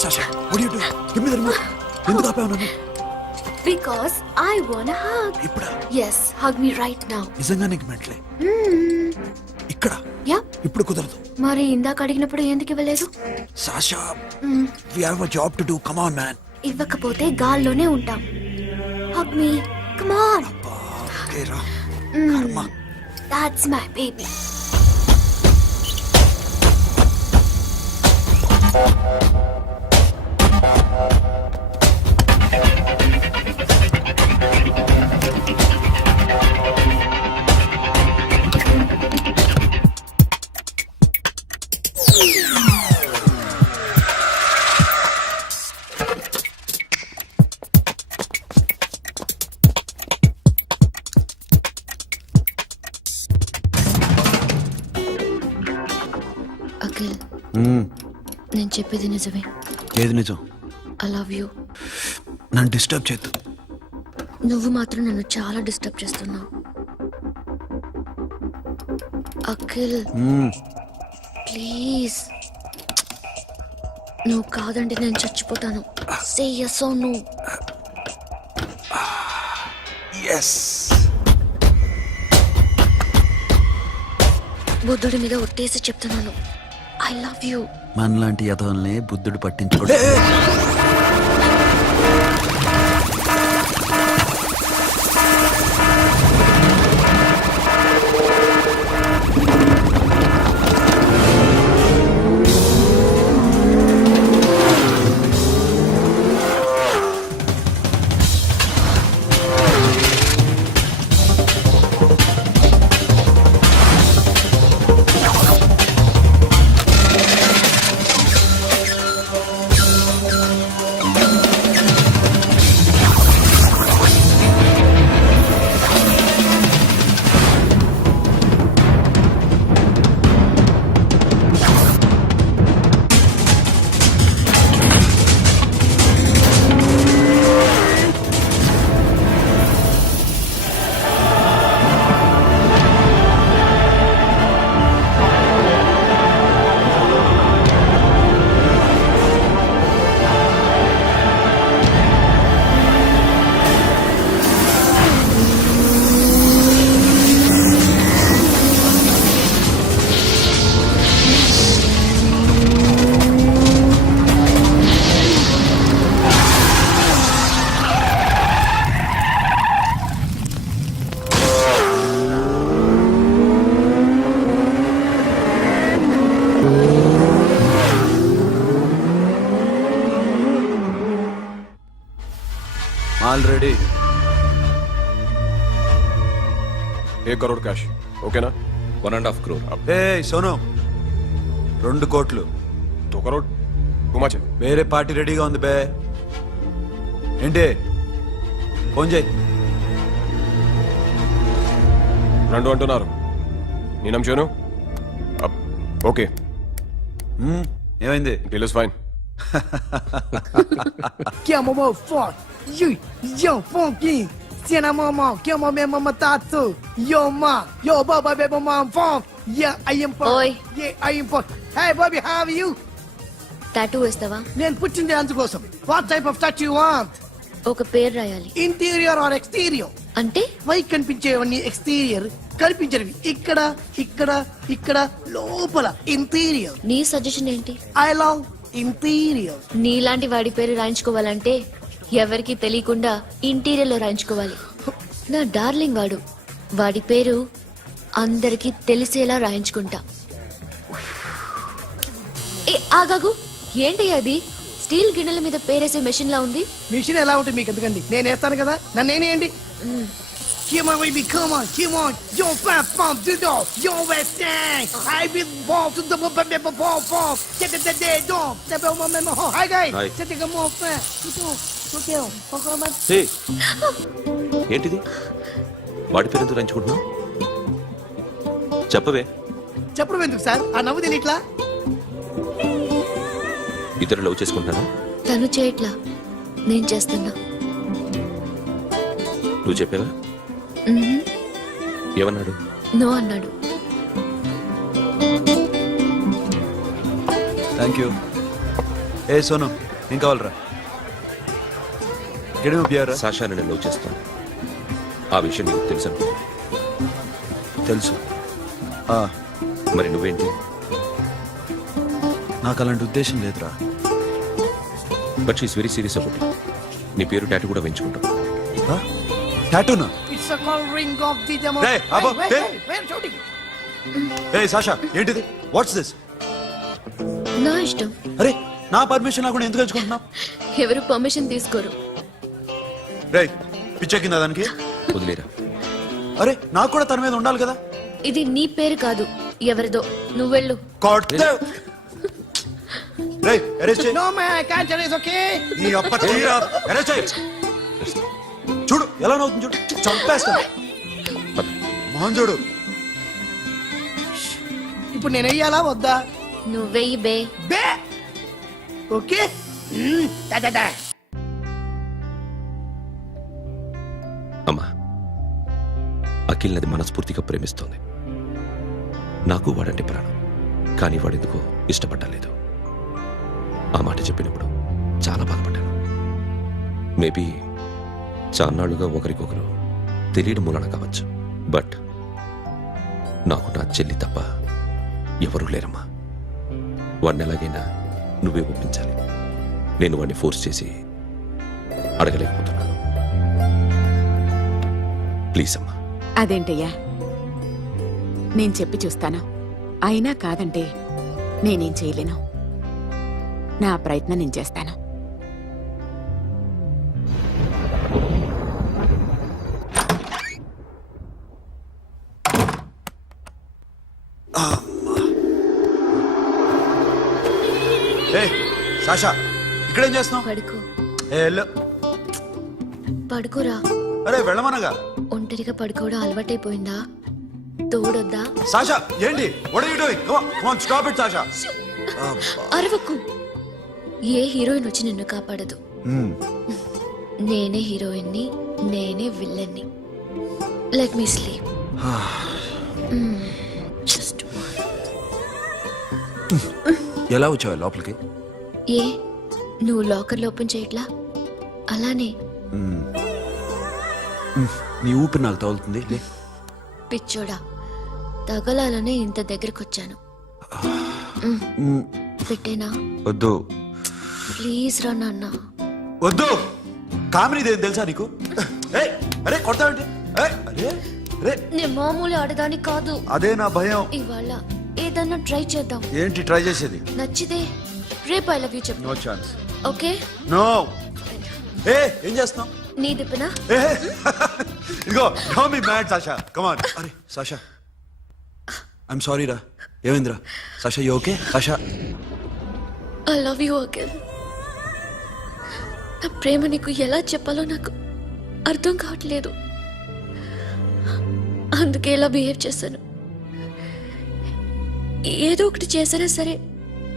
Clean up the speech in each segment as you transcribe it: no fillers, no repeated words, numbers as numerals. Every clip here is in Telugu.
Sasha, what are you doing? Give me the remote. ఎందుకు ఆపావు నన్ను? Because I want a hug. ఇప్పుడా? Yes, hug me right now. నిజంగా నీకు మెంటలే? ఇక్కడ? Yeah. ఇప్పుడు కుదరదు. మరి ఇందాక అడిగినప్పుడు ఎందుకు ఇవ్వలేదు? Sasha, we have a job to do. Come on, man. ఇవ్వకపోతే గాల్లోనే ఉంటాం. Hug me. Come on. అబ్బా, okay రా. కర్మ. That's my baby. అఖిల్, నేను చెప్పేది నిజమే. ఏది నిజం? I love you. నన్ను డిస్టర్బ్ చేయొద్దు. నువ్వు మాత్రం నన్ను చాలా డిస్టర్బ్ చేస్తున్నావు. అఖిల్ ప్లీజ్, నువ్వు కాదంటే నేను చచ్చిపోతాను. సే yes or no. yes. బుద్ధుడి మీద ఒట్టేసి చెప్తున్నాను, ఐ లవ్ యూ. మనలాంటి యథోల్ని బుద్ధుడు పట్టించుకోడు. Already 1 crore cash. ఓకేనా? 1.5 crore. ఏ సోను, 2 కోట్లు. 2 crore టూ మచ్. వేరే పార్టీ రెడీగా ఉంది బే. ఏంటి? ఫోన్ చేయి. 2 అంటున్నారు. నీ నమ్మును. ఓకే, ఏమైంది? Deal is fine. Que é mamão forte, yo funky, se na mamão, que é mamão mamão tatu, yo ma, yo baba baby mamão funk, yeah I am funk, Oi. yeah I am funk. Hey Bobby, how are you? Tattoo వేస్తావా? నేను పుట్టింది అందుకోసం. What type of tattoo you want? ఒక పేరు రాయాలి. Interior or exterior? అంటే పై కనిపించేవన్నీ ఎక్స్టీరియర్, కనిపించేవి ఇక్కడ ఇక్కడ ఇక్కడ లోపల ఇంటీరియర్. నీ సజెషన్ ఏంటి? I love interior. నీలాంటి వాడి పేరు రాయించుకోవాలంటే ఎవరికి తెలియకుండా ఇంటీరియర్ లో రాయించుకోవాలి. నా డార్లింగ్ వాడు, వాడి పేరు అందరికి తెలిసేలా రాయించుకుంటా. ఏ ఆగాగు, ఏంటి అది? స్టీల్ గిన్నెల మీద పేరేసే మెషిన్ లా ఉంది. మిషన్ ఎలా ఉంటుంది మీకు ఎందుకండి, నేను వేస్తాను కదా, నన్ను నేనేయండి. Come on, baby, come on, come on. Yo, fat pump, do do. Yo, West End. I will walk to the bomb. Get the dead dog. The bomb. Hi, guys. Hi. Set the more fat. Okay. హే, ఏంటిది? వాడి పేరు ఎందుకు రంచుకుంటున్నావు? చెప్పవే. చెప్పడం ఎందుకు సార్? ఆ నవ్వు తెలియట్లా? ఇద్దరు లవ్ చేసుకుంటారా? తను చేయట్లా, నేను చేస్తున్నా. నువ్వు చెప్పావా? ఏమన్నాడు? నో అన్నాడు. Thank you. ఏ సోను, ఏం కావాలరా గడిమ బియారా సాషాని నేను లవ్ చేస్తాను. ఆ విషయం నీకు తెలుసు అనుకో. తెలుసు మరి నువ్వేంటి? నాకు అలాంటి ఉద్దేశం లేదురా. But she's very serious about. నీ పేరు టాటూ కూడా వేయించుకుంటాం. టాటూనా? It's a call ring of the demo. Hey, Abba, hey. Wait, shooting. A Sasha ఏంటిది? What's this? నా ఇష్టం. అరే నా పర్మిషన్ లేకుండా ఎందుకు ఎంచుకుంటున్నావు? ఎవరు పర్మిషన్ తీసుకోరు. రే పిచ్చెక్కిందా దానికి? వదిలేరా. అరే నాకు కూడా తన మీద ఉండాలి కదా. ఇది నీ పేరు కాదు, ఎవరిదో. నువ్వెళ్ళు. కొట్టావ్. రేయ్ అరెస్ట్ చేయి. No man, I can't tell. It's okay. నీ అప్ప తీరా అరెస్ట్ చేయి. చూడు ఎలా నవ్వుతుంది చూడు. చంపేస్తా. పద. మోహన్ చూడు. ఇప్పుడు నేను వెయ్యాలా వద్దా? నువ్వెయ్యి బే. బే ఓకే. Da. అమ్మా, అఖిల్ నది మనస్ఫూర్తిగా ప్రేమిస్తోంది. నాకు వాడంటే ప్రాణం. కానీ వాడెందుకో ఇష్టపడలేదు. ఆ మాట చెప్పినప్పుడు చాలా బాధపడ్డాను. మేబీ చాన్నాళ్లుగా ఒకరికొకరు తెలియడం మూలన కావచ్చు. బట్ నాకు నా చెల్లి తప్ప ఎవరూ లేరమ్మా. వాడిని ఎలాగైనా నువ్వే ఒప్పించాలి. నేను వాడిని ఫోర్స్ చేసి అడగలేకపోతున్నాను. ప్లీజ్ అమ్మా. అదేంటయ్యా, నేను చెప్పి చూస్తాను. అయినా కాదంటే నేనేం చేయలేను. నా ప్రయత్నం నేను చేస్తాను. ఏ సాషా ఇక్కడేం చేస్తున్నావు? పడుకో. ఏ వెళ్ళు. పడుకోరా. అరే వెళ్ళమనగా. ఒంటరిగా పడుకోవడం అలవాటైపోయిందా? తోడొద్దా? సాషా ఏంటి? What are you doing? Come on stop it Sasha. అరవకు. ఏ హీరోయిన్ వచ్చి నిన్ను కాపాడదు. నేనే హీరోయిన్ని, నేనే విల్లన్ని. Let me sleep. జస్ట్ ఎలా వచ్చావు లోపలికి? ఏ నువ్వు లాకర్ ఓపెన్ చేయట్లా? అలానే. నీ ఊపిరి నాకు తగులుతుంది. లే. పిచ్చోడా, తగలాలనే ఇంత దగ్గరకు వచ్చాను. పెట్టేనా? వద్దు ప్లీజ్ రా నాన్న. వద్దు. కామినీదేం తెలుసా నీకు? ఏయ్ అరే కొడతావేంటి? ఏయ్ అరే అరే నేను మామూలు ఆడదాని కాదు. అదే నా భయం. ఇవాళ ఏదన్నా ట్రై చేద్దాం. ఏంటి ట్రై చేసేది? నచ్చితే రేపు ఐ లవ్ యూ చెప్పు. No chance. ఓకే? నో. ఏ ఏం చేస్తున్నావు? నీ దిప్పునా? ఏ ఇదిగో don't be mad Sasha. Come on. అరే సాషా ఐఎమ్ సారీ రా. ఏమైందిరా? Sasha you okay? Sasha I love you again. నా ప్రేమ నీకు ఎలా చెప్పాలో నాకు అర్థం కావట్లేదు. అందుకే ఇలా బిహేవ్ చేశాను. ఏదో ఒకటి చేసినా సరే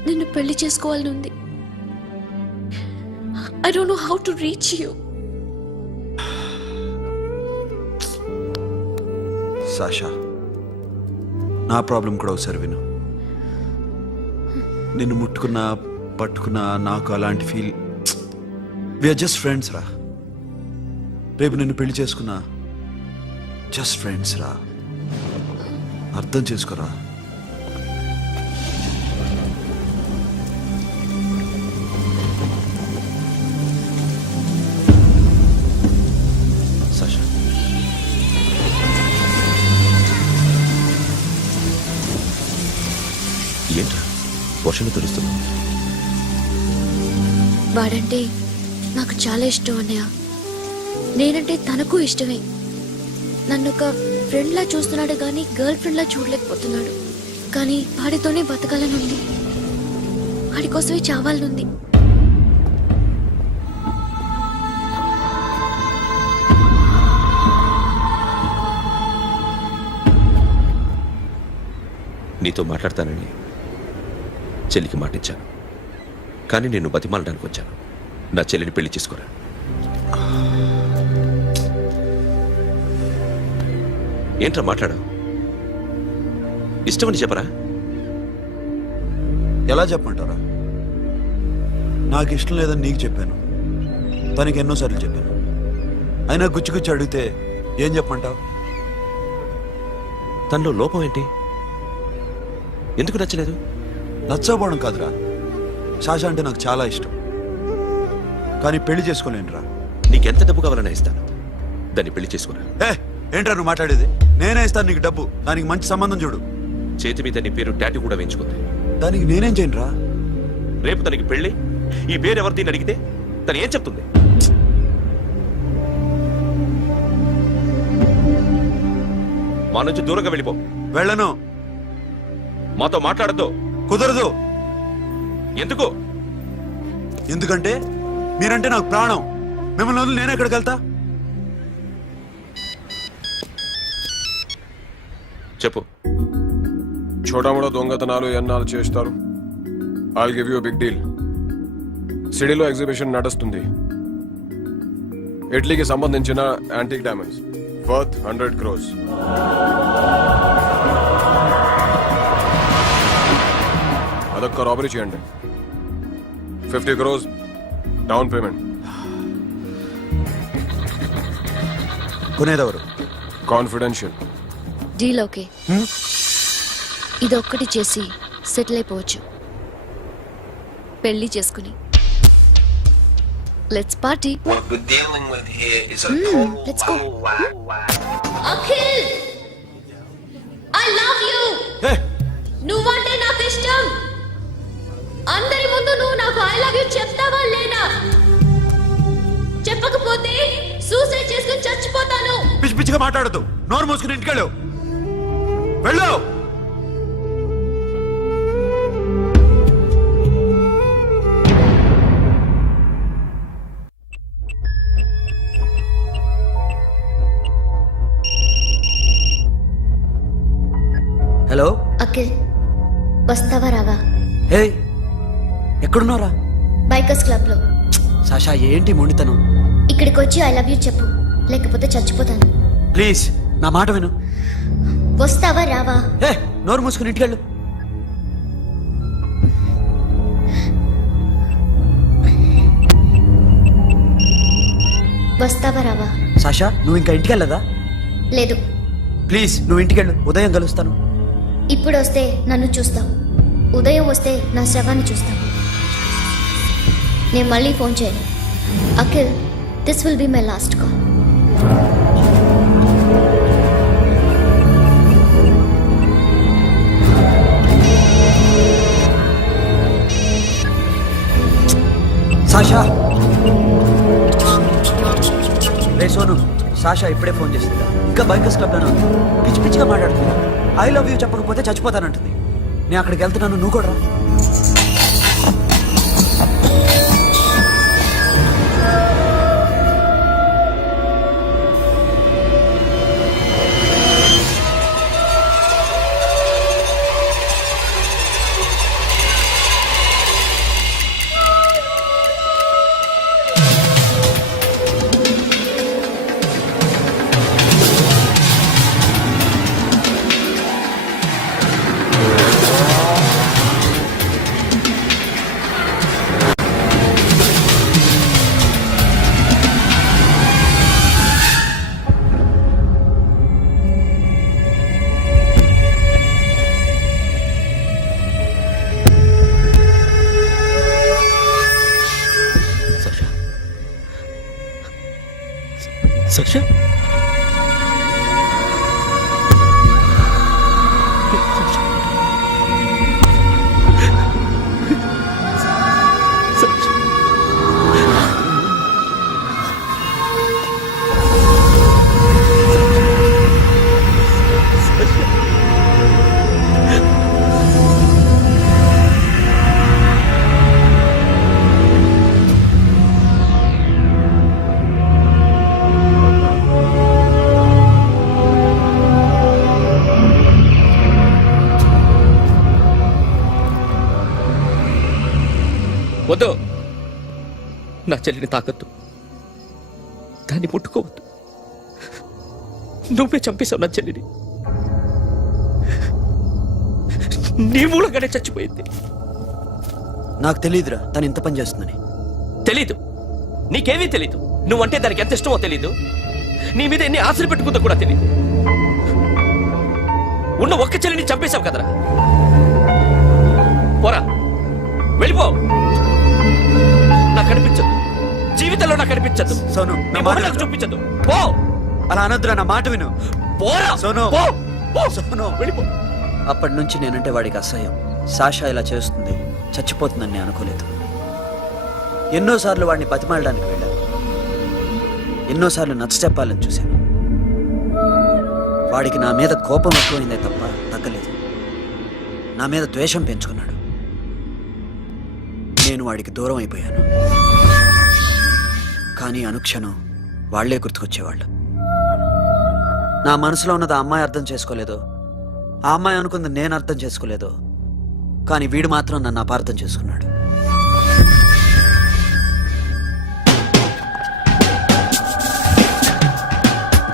నిన్ను పెళ్లి చేసుకోవాలని ఉంది. I don't know how to reach you. Sasha నా ప్రాబ్లం కూడా ఒకసారి విను. నిన్ను ముట్టుకున్నా పట్టుకున్నా నాకు అలాంటి ఫీల్. వీఆర్ జస్ట్ ఫ్రెండ్స్ రా. రేపు నిన్ను పెళ్లి చేసుకున్నా జస్ట్ ఫ్రెండ్స్ రా. అర్థం చేసుకోరా. సాషా, ఏంట్రా వర్షంలో తెలుస్తున్నావు? వాడంటే నాకు చాలా ఇష్టం అన్నయ్య. నేనంటే తనకు ఇష్టమే. నన్ను ఒక ఫ్రెండ్ లా చూస్తున్నాడు కానీ గర్ల్ ఫ్రెండ్ లా చూడలేకపోతున్నాడు. కానీ వాడితోనే బతకాలని ఉంది. వాడి కోసమే చావాలనుంది. నీతో మాట్లాడతానని చెల్లికి మాటిచ్చాను. కానీ నేను బతిమాలడానికి వచ్చాను. నా చెల్లిని పెళ్లి చేసుకోరా. ఏంట్రా మాట్లాడావు? ఇష్టమని చెప్పరా? ఎలా చెప్పమంటారా? నాకు ఇష్టం లేదని నీకు చెప్పాను, తనకి ఎన్నోసార్లు చెప్పాను. అయినా గుచ్చి గుచ్చి అడిగితే ఏం చెప్పమంటావు? తనలో లోపం ఏంటి? ఎందుకు నచ్చలేదు? నచ్చకపోవడం కాదురా, శాష అంటే నాకు చాలా ఇష్టం, కానీ పెళ్లి చేసుకోలేనురా. నీకెంత డబ్బు కావాలన్నా ఇస్తాను, దాన్ని పెళ్లి చేసుకురా. ఏంట్రా నువ్వు మాట్లాడేది? నేనే ఇస్తాను నీకు డబ్బు, దానికి మంచి సంబంధం చూడు. చేతి మీద నీ పేరు టాటూ కూడా వేయించుకుంది. దానికి నేనేం చేయనురా? రేపు తనకి పెళ్లి, ఈ పేరు ఎవరిది అడిగితే తను ఏం చెప్తుంది? మా నుంచి దూరంగా వెళ్ళిపో. వెళ్ళను. మాతో మాట్లాడద్దు. కుదరదు. ఎందుకు? ఎందుకంటే మీరంటే నాకు ప్రాణం. మిమ్మల్ని వదిలి నేను ఎక్కడికి వెళ్తా? చెప్పు. చోటామోటా దొంగతనాలు ఎన్నాళ్ళు చేస్తారు? I'll give you big deal. సిటీలో ఎగ్జిబిషన్ నడుస్తుంది. ఇటలీకి సంబంధించిన యాంటిక్ డైమండ్స్ వర్త్ 100 crores. అదొక్క రాబరీ చేయండి. 50 crores డౌన్ పేమెంట్. కొనేదెవరు? కాన్ఫిడెన్షియల్. Deal okay. ఇదొక్కటి చేసి సెటిల్ అయిపోవచ్చు. పెళ్లి చేసుకుని let's party. What we're dealing with here is a total let's go. Akhil, I love you. నువ్వంటే నాకు ఇష్టం. అందరి ముందు నువ్వు నాకు ఐ లవ్ యు చెప్తావా లేదా? చెప్పకపోతే సూసైడ్ చేసుకుని చచ్చిపోతాను. పిచ్చి పిచ్చిగా మాట్లాడద్దు. నోరు మూసుకుని ఇంటికెళ్ళు. వెళ్ళు. హలో అఖిల్, వస్తావా రావా? హే, ఎక్కడున్నారా? బైకర్స్ క్లబ్ లో. సాషా, ఏంటి మొండితనం? ఇక్కడికి వచ్చి ఐ లవ్ యూ చెప్పు, లేకపోతే చచ్చిపోతాను. ప్లీజ్ నా మాట విను. వస్తావా రావా? హే, నోరు మూసుకుని ఇంటికెళ్ళు. వస్తావా రావా? సాషా, నువ్వు ఇంకా ఇంటికెళ్ళదా? లేదు. ప్లీజ్ నువ్వు ఇంటికెళ్ళు, ఉదయం కలుస్తాను. ఇప్పుడు వస్తే నన్ను చూస్తావు, ఉదయం వస్తే నా శవాన్ని చూస్తావు. నేను మళ్ళీ ఫోన్ చేయను. Akhil, this will be my last call. Sasha, ray Sonu, Sasha ఇప్పుడే ఫోన్ చేసిందా? ఇంకా బైకర్స్ క్లబ్ లోనే ఉంది. పిచ్చి పిచ్చిగా మాట్లాడుతుంది. ఐ లవ్ యూ చెప్పకపోతే చచ్చిపోతానంటుంది. నేను అక్కడికి వెళ్తున్నాను, నువ్వు కూడా రా. సాక్షా, వద్దు. నా చెల్లిని తాకద్దు, దాన్ని ముట్టుకోవద్దు. నువ్వే చంపేశావు నా చెల్లిని. నీ మూలంగానే చచ్చిపోయింది. నాకు తెలియదురా తను ఇంత పని చేస్తుందని. తెలీదు, నీకేమీ తెలీదు. నువ్వంటే దానికి ఎంత ఇష్టమో తెలీదు, నీ మీద ఎన్ని ఆశలు పెట్టుకుందో కూడా తెలీదు. ఉన్న ఒక్క చెల్లిని చంపేశావు కదరా. పోరా, వెళ్ళిపో. నాకు కనిపించదు, జీవితంలో నాకు కనిపించదు. సోను, నీ నా మొహం మాట నాకు విను. చూపించదు. పో, అలా అనొద్దురా, నా మాట విను. పోరా. సోను. పో, పో. సోను. వెళ్ళిపో. అప్పటి నుంచి నేనంటే వాడికి అసహ్యం. సాషా ఇలా చేస్తుంది, చచ్చిపోతుందని నేను అనుకోలేదు. ఎన్నోసార్లు వాడిని బతిమాలడానికి వెళ్ళాను, ఎన్నోసార్లు నచ్చ చెప్పాలని చూశాను. వాడికి నా మీద కోపం ఎక్కువైందే తప్ప తగ్గలేదు. నా మీద ద్వేషం పెంచుకున్నాడు. నేను వాడికి దూరం అయిపోయాను. కానీ అనుక్షణం వాళ్లే గుర్తుకొచ్చేవాళ్ళు. నా మనసులో ఉన్నది ఆ అమ్మాయి అర్థం చేసుకోలేదు, ఆ అమ్మాయి అనుకుంది నేను అర్థం చేసుకోలేదు. కానీ వీడు మాత్రం నన్ను అపార్థం చేసుకున్నాడు.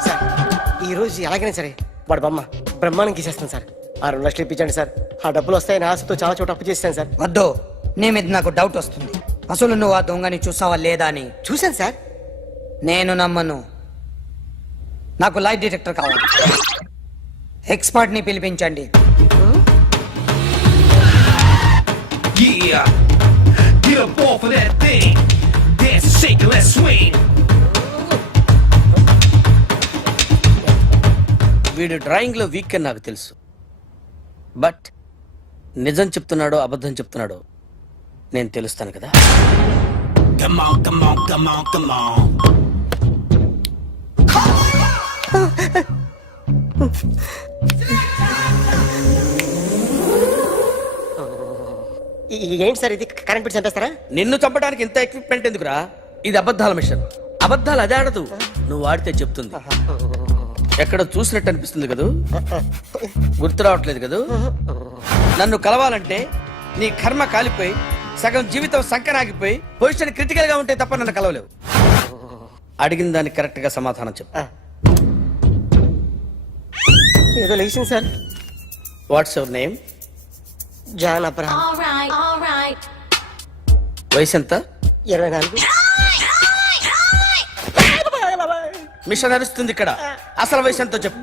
సార్ ఈ రోజు ఎలాగైనా సరే వాడు బొమ్మ బ్రహ్మాండం గీసేస్తాను సార్. ఆ 2 లక్షలు ఇప్పించండి సార్. ఆ డబ్బులు వస్తాయని ఆశతో చాలా చోట అప్పు చేస్తాను సార్. వద్దు, నీ మీద నాకు డౌట్ వస్తుంది. అసలు నువ్వు ఆ దొంగని చూసావా లేదా అని. చూశాను సార్. నేను నమ్మను. నాకు లైట్ డిటెక్టర్ కావాలి. ఎక్స్పర్ట్ ని పిలిపించండి. Yeah, get up off of that thing. Dance and shake and let's swing. వీడు డ్రాయింగ్ లో వీక్ అని నాకు తెలుసు. బట్ నిజం చెప్తున్నాడో అబద్ధం చెప్తున్నాడో నేను తెలుస్తాను కదా. Come on, come on, come on, come on. ఏంటి సార్ ఇది, కరెంట్ బిల్ చంపేస్తారా? నిన్ను చంపడానికి ఇంత ఎక్విప్మెంట్ ఎందుకురా? ఇది అబద్ధాల మిషన్. అబద్ధాలు అదే ఆడదు, నువ్వు ఆడితే చెప్తుంది. ఎక్కడ చూసినట్టు అనిపిస్తుంది కదూ, గుర్తు రావట్లేదు కదూ. నన్ను కలవాలంటే నీ కర్మ కాలిపోయి సగం జీవితం సంకనాగిపోయి పొజిషన్ క్రిటికల్ గా ఉంటే తప్ప నన్ను కలవలేవు. అడిగిన దానికి కరెక్ట్ గా సమాధానం చెప్పు. ఏదో లేచింది sir. What's your name? John Abraham. All right. వయసు ఎంత? 24. మిషన్ నడుస్తుంది ఇక్కడ. అసలు వయసు ఎంతో చెప్పు.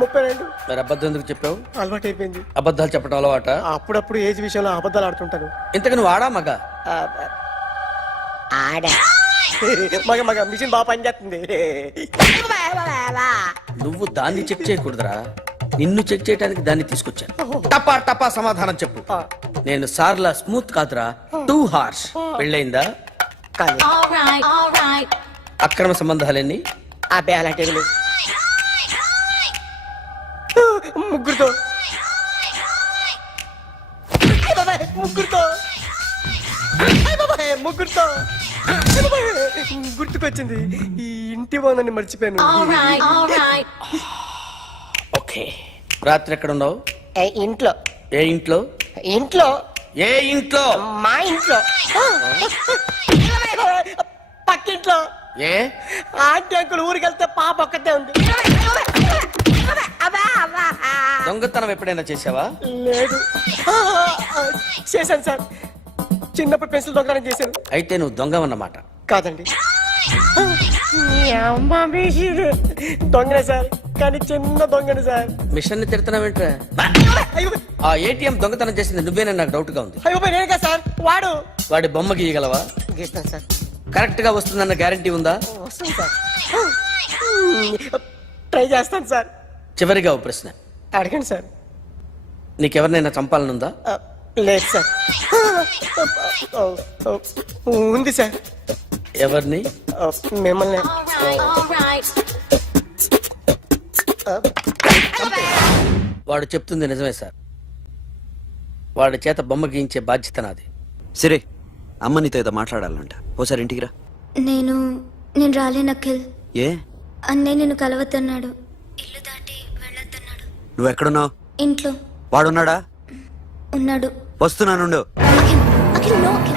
32. మరి అబద్ధం ఎందుకు చెప్పావు? అలవాటు అయిపోయింది. అబద్ధాలు చెప్పడం అలవాట? అప్పుడప్పుడు ఏజ్ విషయంలో అబద్ధాలు ఆడుతుంటాను. ఇంతకు నువ్వు ఆడా మగ? ఆడా మగ మగ మిషన్ బాగా పనిచేస్తుంది. నువ్వు దాన్ని చెక్ చేయకూడదురా, నిన్ను చెక్ చేయడానికి దాన్ని తీసుకొచ్చాను. టపా టపా సమాధానం చెప్పు. నేను సార్లా స్మూత్ కాదురా, టూ హార్ష్. పెళ్ళయిందా? కానీ All right. అక్రమ సంబంధాలన్నీ? అబ్బాయి అలాంటి ఏమీ లేవు. ముగ్గురుతో ముగ్గురుతో ముగ్గురుతో గుర్తుకొచ్చింది. ఈ ఇంటి బాగుందని మర్చిపోయాను. All right. ఓకే. రాత్రి ఎక్కడ ఉన్నావు? ఇంట్లో. ఏ ఇంట్లో? ఇంట్లో. ఏ ఇంట్లో? మా ఇంట్లో. పక్కింట్లో. ఏ ఆంటీ అంకుల్ ఊరికి వెళ్తే పాప ఒక్కతే ఉంది. దొంగతనం ఎప్పుడైనా చేసావా? లేదు. చేశాను సార్, చిన్నప్పుడు పెన్సిల్ దొంగతనం చేశాను. అయితే నువ్వు దొంగవన్నమాట. కాదండి, దొంగనే సార్, కానీ చిన్న దొంగని సార్. మిషన్ ని తిడుతున్నావేంట్రా? ఆ ఏటీఎం దొంగతనం చేసింది నువ్వేనని నాకు డౌట్ గా ఉంది. అయ్యో నేను కదా సార్, వాడు. వాడి బొమ్మ గీయగలవా? గీస్తాను సార్. కరెక్ట్ గా వస్తుందన్న గ్యారంటీ ఉందా? వస్తాను సార్, ట్రై చేస్తాను సార్. చివరిగా ఓ ప్రశ్న అడగండి సార్. నీకెవరినైనా చంపాలనుందా? లేదు సార్. ఉంది సార్. ఎవరిని? మిమ్మల్ని. All right. వాడు చెప్తుంది నిజమే సార్. వాడి చేత బొమ్మ గీయించే బాధ్యత నాది. సరే, అమ్మ నీతో ఏదో మాట్లాడాలంట. ఓసారి ఇంటికి రా. నేను రాలేను అఖిల్. ఏ? అన్నయ్య నిన్ను కలవద్దన్నాడు. ఇల్లు దాటి వెళ్ళొద్దన్నాడు. నువ్వు ఎక్కడున్నావు? ఇంట్లో వాడున్నాడా? ఉన్నాడు. వస్తున్నానుండు. అఖిల్, అఖిల్, నో అఖిల్.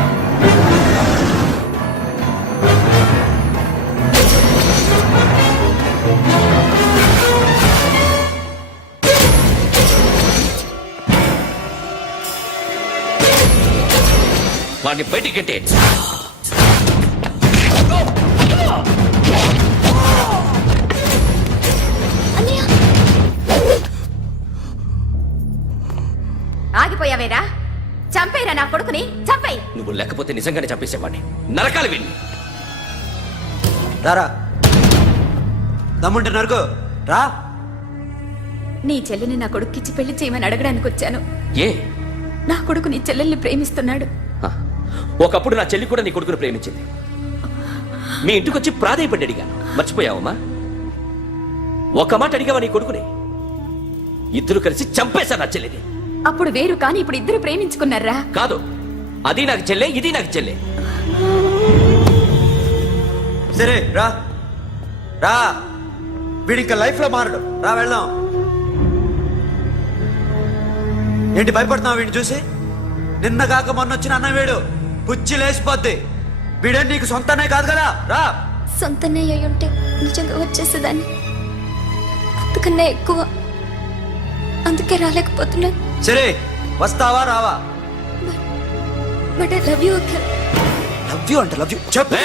వాడిని బయటికి గెట్టే. చూస్తావేరా? చంపేరా నా కొడుకుని, చంపేయ్. నువ్వు లేకపోతే నిజంగానే చంపేసేవాడిని. నరకాలి వీణ్ణి. రారా, దమ్ముంటే నరుకు రా. నీ చెల్లిని నా కొడుక్కిచ్చి పెళ్లి చేయమని అడగడానికి వచ్చాను. ఏ? నా కొడుకు నీ చెల్లెల్ని ప్రేమిస్తున్నాడు. ఆ, ఒకప్పుడు నా చెల్లి కూడా నీ కొడుకును ప్రేమించింది. మీ ఇంటికి వచ్చి ప్రాధేయపడి అడిగాను. మర్చిపోయావమ్మా? ఒక మాట అడిగావా నీ కొడుకుని? ఇద్దరు కలిసి చంపేశారు నా చెల్లిని. అప్పుడు వేరు, కానీ ఇప్పుడు ఇద్దరు ప్రేమించుకున్నారా? కాదు, అది నాకు చెల్లె, ఇది నాకు చెల్లె. సరే రా రా, వీడి ఇంకా లైఫ్ లో మారడు. రా వెళ్దాం. ఏంటి భయపడుతున్నావు వీడిని చూసి? నిన్న కాక మొన్న వచ్చిన అన్న వీడు పుచ్చి లేసిపోద్ది. వీడే నీకు సొంతనే కాదు కదా. రా. సొంతనే అయి ఉంటే నిజంగా వచ్చేసేదాన్ని. అంతకన్నా ఎక్కువ, అందుకే రాలేకపోతున్నాను. సరే, వస్తావా రావా? But I love you Akhil. Love you అంటే లవ్ యూ చెప్పు.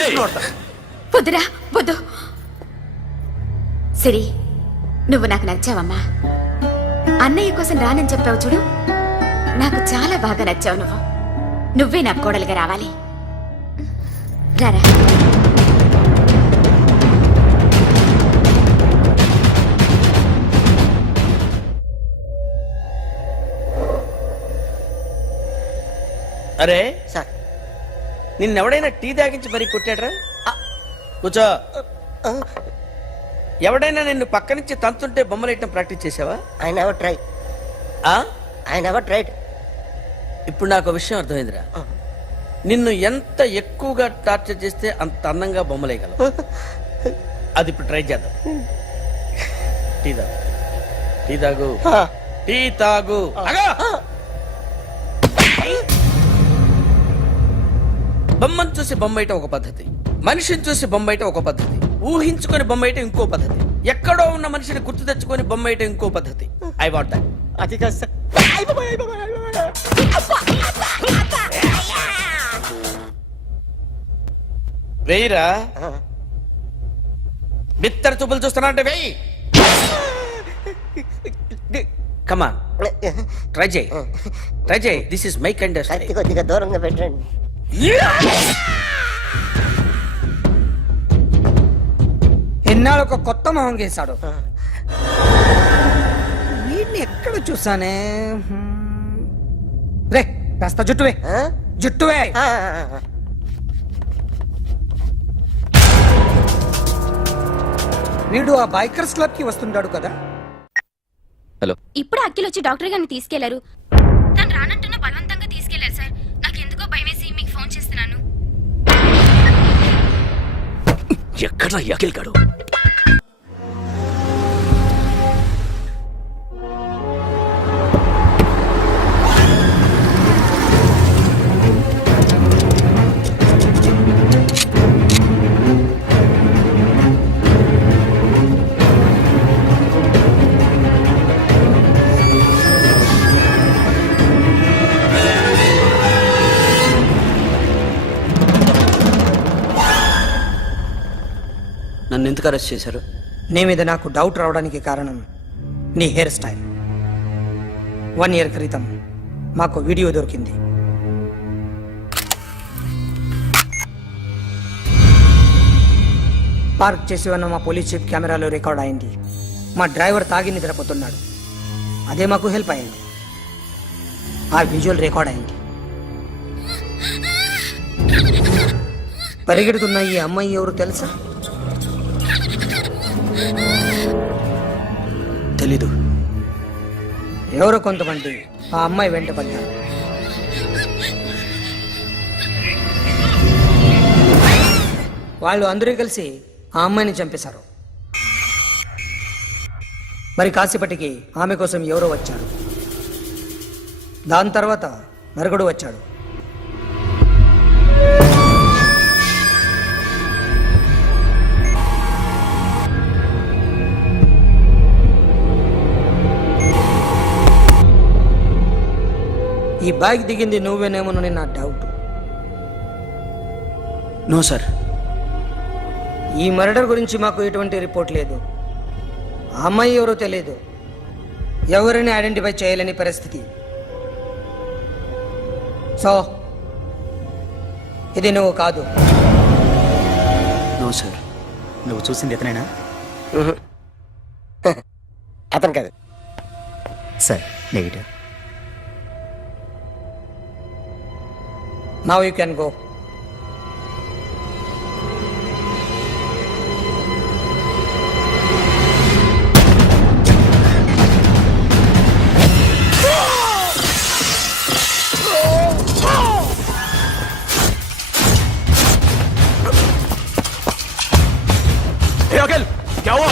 వద్దురా, వద్దు. సిరి, నువ్వు నాకు నచ్చావమ్మా. అన్నయ్య కోసం రానని చెప్పావు చూడు, నాకు చాలా బాగా నచ్చావు నువ్వు. నువ్వే నా కోడలుగా రావాలి. రారా. అరే సార్, నిన్నెవడైనా టీ తాగించి మరీ కొట్టాడ్రా? కూర్చో. ఎవడైనా నిన్ను పక్క నుంచి తంతుంటే బొమ్మలేయటం ప్రాక్టీస్ చేసావా? I never try. I never tried. ఇప్పుడు నాకు విషయం అర్థమైందిరా. నిన్ను ఎంత ఎక్కువగా టార్చర్ చేస్తే అంత అందంగా బొమ్మలేయగలవు. అది ఇప్పుడు ట్రై చేద్దాం. టీ తాగు, టీ తాగు, టీ తాగు. బొమ్మను చూసి బొమ్మయటం ఒక పద్ధతి, మనిషిని చూసి బొమ్మయటం ఒక పద్ధతి, ఊహించుకొని బొమ్మయటం ఇంకో పద్ధతి, ఎక్కడో ఉన్న మనిషిని గుర్తు తెచ్చుకొని బొమ్మయటం ఇంకో పద్ధతి. I want that. అది కాదు సార్. వెయ్యిరా. బిత్తర చూపులు చూస్తున్నా అంటే వెయ్యి. కమాన్, ట్రై చేయి, ట్రై చేయి. This is my kind of style. కొద్దిగా దూరంగా పెట్టండి. ఎన్నాళ్ళు ఒక కొత్త మొహం గీశాడు. వీడిని ఎక్కడ చూసానే? రే, కాస్త జుట్టువే, జుట్టువే. వీడు ఆ బైకర్స్ క్లబ్ కి వస్తుంటాడు కదా. హలో, ఇప్పుడు అఖిల్ వచ్చి డాక్టర్ గారిని తీసుకెళ్లారు. తను రానంటున్న బలవంతంగా తీసుకెళ్లారు సార్. నాకు ఎందుకో భయం వేసి మీకు ఫోన్ చేస్తున్నాను. ఎక్కడ అఖిల్ గాడు? నన్ను ఎందుకు అరెస్ట్ చేశారు? నీ మీద నాకు డౌట్ రావడానికి కారణం నీ హెయిర్ స్టైల్. 1 year క్రితం మాకు వీడియో దొరికింది. పార్క్ చేసి ఉన్న మా పోలీస్ జీప్ కెమెరాలో రికార్డ్ అయింది. మా డ్రైవర్ తాగి నిద్రపోతున్నాడు. అదే మాకు హెల్ప్ అయింది. ఆ విజువల్ రికార్డ్ అయింది. పరిగెడుతున్న ఈ అమ్మాయి ఎవరు తెలుసా? తెలీదు. ఎవరో కొంతమంది ఆ అమ్మాయి వెంట పడ్డారు. వాళ్ళు అందరూ కలిసి ఆ అమ్మాయిని చంపేశారు. మరి కాసేపటికి ఆమె కోసం ఎవరో వచ్చారు. దాని తర్వాత నరకుడు వచ్చాడు. ఈ బైక్ దిగింది నువ్వేనేమోనని నా డౌట్. No sir. ఈ మర్డర్ గురించి మాకు ఎటువంటి రిపోర్ట్ లేదు. ఆ అమ్మాయి ఎవరో తెలియదు. ఎవరిని ఐడెంటిఫై చేయలేని పరిస్థితి. సో ఇది నువ్వు కాదు. No sir. నువ్వు చూసింది ఇతనేనా? అతను కాదు sir. Negative. Now you can go. Hey, Akhil, क्या हुआ?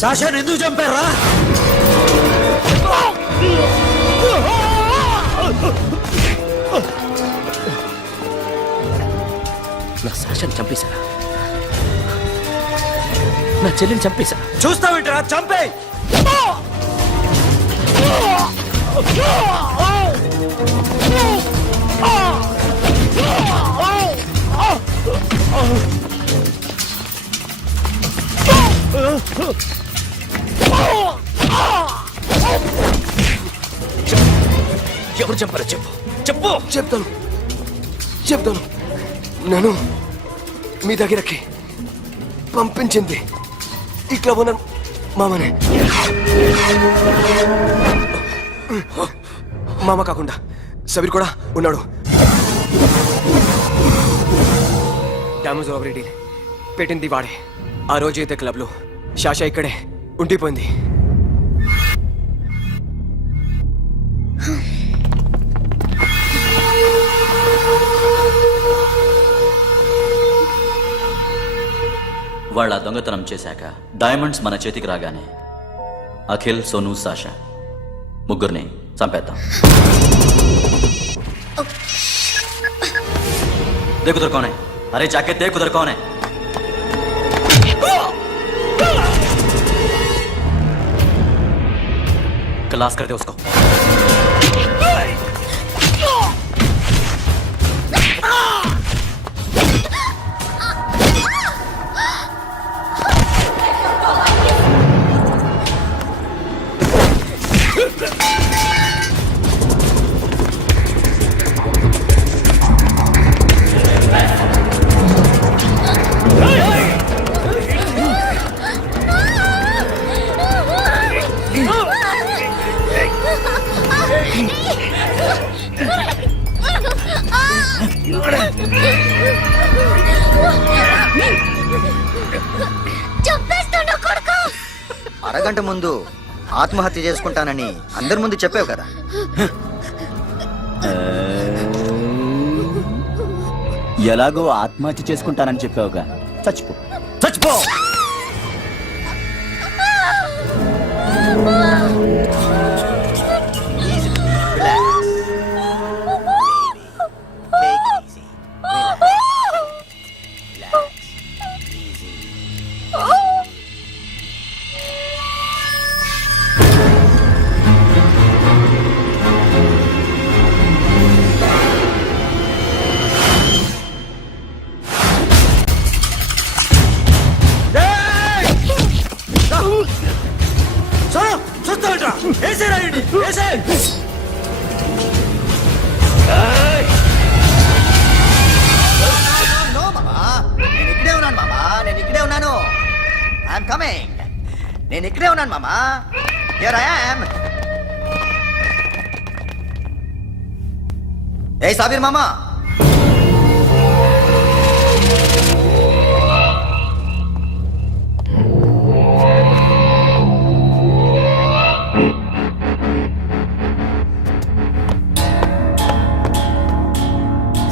సాషాని ఎందుకు చంపారా? నా సాషాన్ని చంపేశారా? నా చెల్లిని చంపేశారా? చూస్తావేంట్రా? చంపే. ఎవరు చంపారో చెప్పు, చెప్పు. చెప్తాను. నేను మీ దగ్గరకి పంపించింది ఇట్లా ఉన్న మామనే. మామ కాకుండా సబీర్ కూడా ఉన్నాడు. డ్యామేజ్ ఆపరేటివ్ పెట్టింది వాడే. ఆ రోజు అయితే క్లబ్లో శాషా ఇక్కడే ఉండిపోయింది. వాళ్ళ దొంగతనం చేశాక డైమండ్స్ మన చేతికి రాగానే అఖిల్, సోను, సాషా ముగ్గురిని చంపేద్దాం. देख उधर कौन है? अरे जाके देख उधर कौन है? क्लास कर दे उसको. అరగంట ముందు ఆత్మహత్య చేసుకుంటానని అందరి ముందు చెప్పావు కదా. ఎలాగో ఆత్మహత్య చేసుకుంటానని చెప్పావుగా, చచ్చిపో. చూస్తావేంట్రా? ఏసేరా వీడిని, ఏసే. నేను ఇక్కడే ఉన్నాను మామా. నేను ఇక్కడే ఉన్నాను. I'm coming. నేను ఇక్కడే ఉన్నాను మామా. Here I am. ఏ సాబీర్ మామా,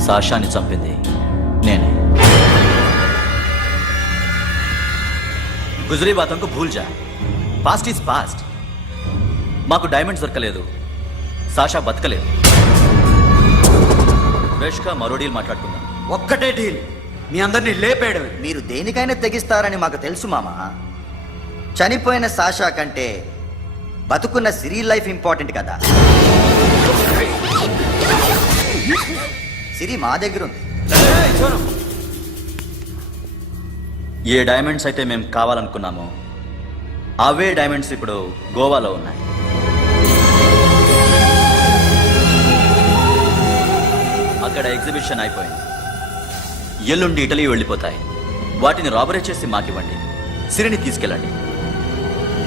సాషాని చంపింది నేనే. గుజరీ బాతంకు భూల్ జా. Past is past. మాకు డైమండ్స్ దొరకలేదు, సాషా బతకలేదు. ఫ్రెష్గా మరో డీల్ మాట్లాడుకుందాం. ఒక్కటే డీల్, మీ అందరినీ లేపేయడం. మీరు దేనికైనా తెగిస్తారని మాకు తెలుసు మామా. చనిపోయిన సాషా కంటే బతుకున్న సిరి లైఫ్ ఇంపార్టెంట్ కదా. సిరి మా దగ్గర ఉంది. ఏ డైమండ్స్ అయితే మేము కావాలనుకున్నామో అవే డైమండ్స్ ఇప్పుడు గోవాలో ఉన్నాయి. అక్కడ ఎగ్జిబిషన్ అయిపోయింది. ఎల్లుండి ఇటలీ వెళ్ళిపోతాయి. వాటిని రాబరీ చేసి మాకివ్వండి. సిరిని తీసుకెళ్ళండి.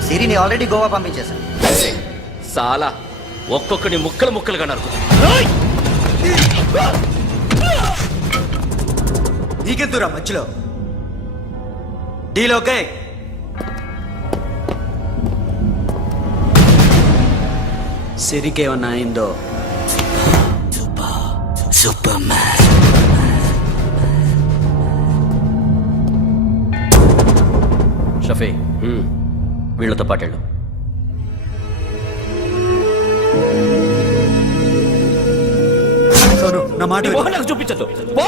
సిరిని ఆల్రెడీ గోవా పంపించేశాను. చాలా ఒక్కొక్కని ముక్కలు ముక్కలుగా నరుకు. నీకెందురా మధ్యలో డీల్ ఓకే. సిరికేమన్నా అయిందో సూపర్ మ్యాన్. షఫీ, వీళ్ళతో పాటేళ్ళు. సోను నా మాట నీ మొహం నాకు చూపించద్దు. పో.